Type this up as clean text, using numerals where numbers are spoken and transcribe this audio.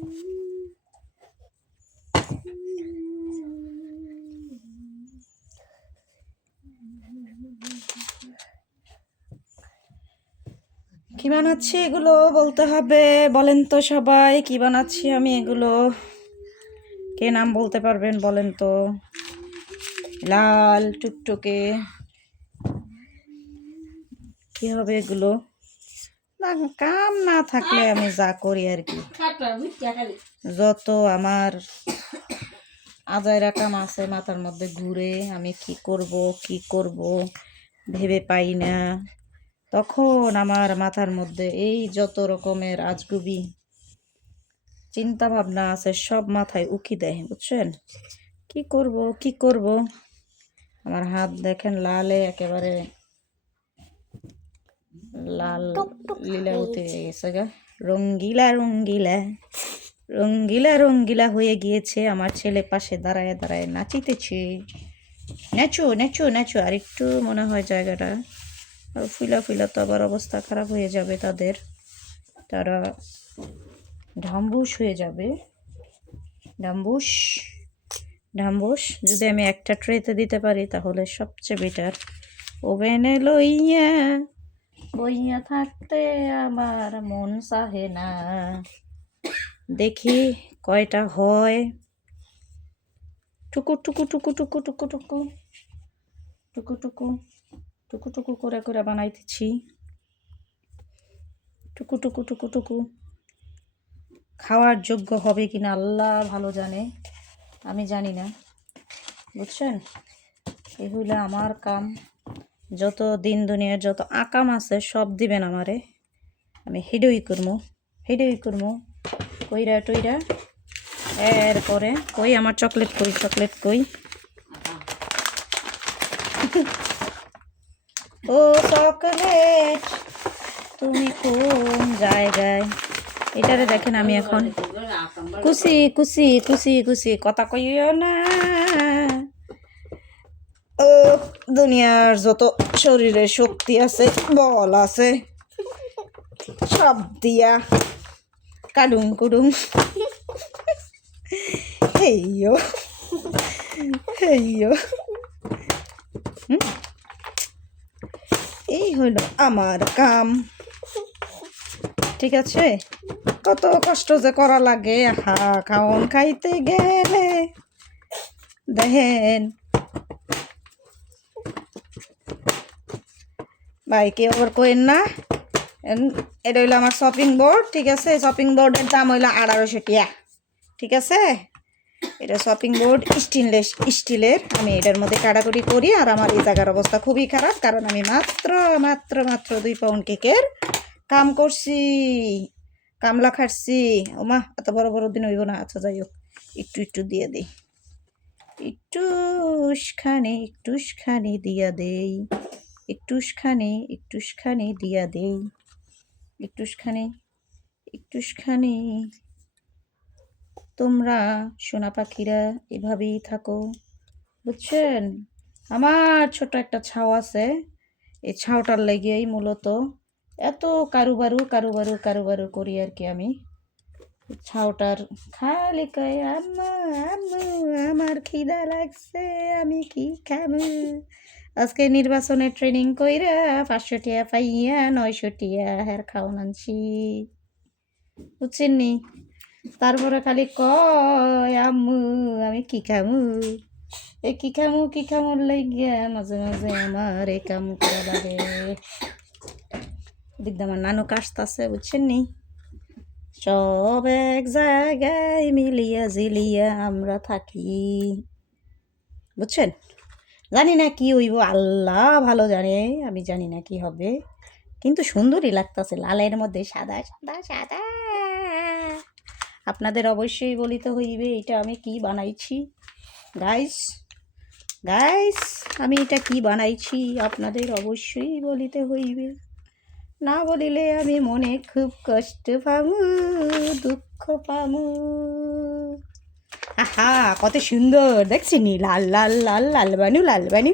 কি বানাচ্ছি এগুলো বলতে হবে, বলেন তো সবাই কি বানাচ্ছি আমি এগুলো? কে নাম বলতে পারবেন বলেন তো? লাল টুকটুকে কি হবে এগুলো? না, কাম না থাকলে আমি যা করি আর কি, যত আমার আজাইরা কাম আছে মাথার মধ্যে ঘুরে, আমি কি করব ভেবে পাই না। তখন আমার মাথার মধ্যে এই যত রকমের আজগুবি চিন্তা ভাবনা আছে সব মাথায় উকি দেয়, বুঝছেন? কি করব আমার হাত দেখেন লালে একেবারে লাল লীলাবতী হয়ে গেছে গা, রঙ্গিলা রঙ্গিলা রঙ্গিলা রঙ্গিলা হয়ে গিয়েছে। আমার ছেলে পাশে দাঁড়ায় দাঁড়ায় নাচিতেছে, নেচো নেচো নেচো। আর একটু মনে হয় জায়গাটা আর ফুলা ফুলা তো আবার অবস্থা খারাপ হয়ে যাবে তাদের, তারা ঢাম্বুস হয়ে যাবে। ঢাম্বুস ঢাম্বুস যদি আমি একটা ট্রেতে দিতে পারি তাহলে সবচেয়ে বেটার। ওভেনে লইয়া বইয়া থাকতে আমার মন চাহে না, দেখি কয়টা হয়। টুকু টুকু টুকু টুকু টুকু টুকু টুকু টুকু টুকু টুকু করে করে বানাইতেছি, টুকু টুকু টুকু টুকু। খাওয়ার যোগ্য হবে কিনা আল্লাহ ভালো জানে, আমি জানি না, বুঝছেন? এই হইলে আমার কাম। যত দিন দুনিয়ার যত আকাম আছে সব দিবেন আমারে, আমি হেডই করবো কইরা টইরা। এরপরে কই আমার চকলেট কই ও চকলেট তুমি কোন জায়গায়? এটারে দেখেন আমি এখন কুসি কুসি কুসি কুসি কথা কইও না। ও দুনিয়ার যত শরীরে শক্তি আছে বল আছে সব দিয়া কাডুম কুডুম হেইয়ো হেইয়ো। এই হলো আমার কাম, ঠিক আছে? কত কষ্ট যে করা লাগে খাওন খাইতে গেলে। দেখেন ভাই কেউ আবার কইেন না, এটা হইলো আমার শপিং বোর্ড, ঠিক আছে? শপিং বোর্ডের দাম হইলো 1800 টাকা, ঠিক আছে? এটা শপিং বোর্ড স্টিলের। আমি এটার মধ্যে কাটাকুটি করি, আর আমার এই জায়গার অবস্থা খুবই খারাপ, কারণ আমি মাত্র মাত্র মাত্র 2 পাউন্ড কেকের কাম করছি, কামলা খাটছি। ওমা এত বড় বড় দিন হইব না। আচ্ছা যাই হোক, একটু দিয়ে দিই, একটুখানি দিয়া দেই, একটুখানি দিয়া দেই, একটুখানি। তোমরা সোনা পাখিরা এভাবেই থাকো, বুঝছেন? আমার ছোট একটা ছাও আছে, এই ছাওটার লেগেই মূলত এত কারুবারু করি আর কি। আমি ছাওটার খালি কয় আম্মা আম্মু আমার খিদা লাগছে, আমি কি খাবো? আজকে নির্বাচনে ট্রেনিং কইরা 500 টাকা পাইয়া 900 টাকা হের খাওয়ান আনছি, বুঝছেন নি? তারপরে খালি কয় আম্মু আমি কি খামু, এই কি খামুর লাগিয়া মাঝে মাঝে আমার এই কাম করা লাগে। দেখতে আমার নানু কাশতাছে, বুঝছেন নি? সব এক জায়গায় মিলিয়া জিলিয়া আমরা থাকি, বুঝছেন? জানি না কি হইব, আল্লাহ ভালো জানে, আমি জানি না কি হবে, কিন্তু সুন্দরই লাগতেছে লালের মধ্যে সাদা সাদা সাদা। আপনাদের অবশ্যই বলিতে হইবে এটা আমি কি বানাইছি। গাইস আমি এটা কি বানাইছি আপনাদের অবশ্যই বলিতে হইবে, না বলিলে আমি মনে খুব কষ্ট পামু, দুঃখ পামু। আহা কত সুন্দর দেখছি নি, লাল লাল লাল লাল বানু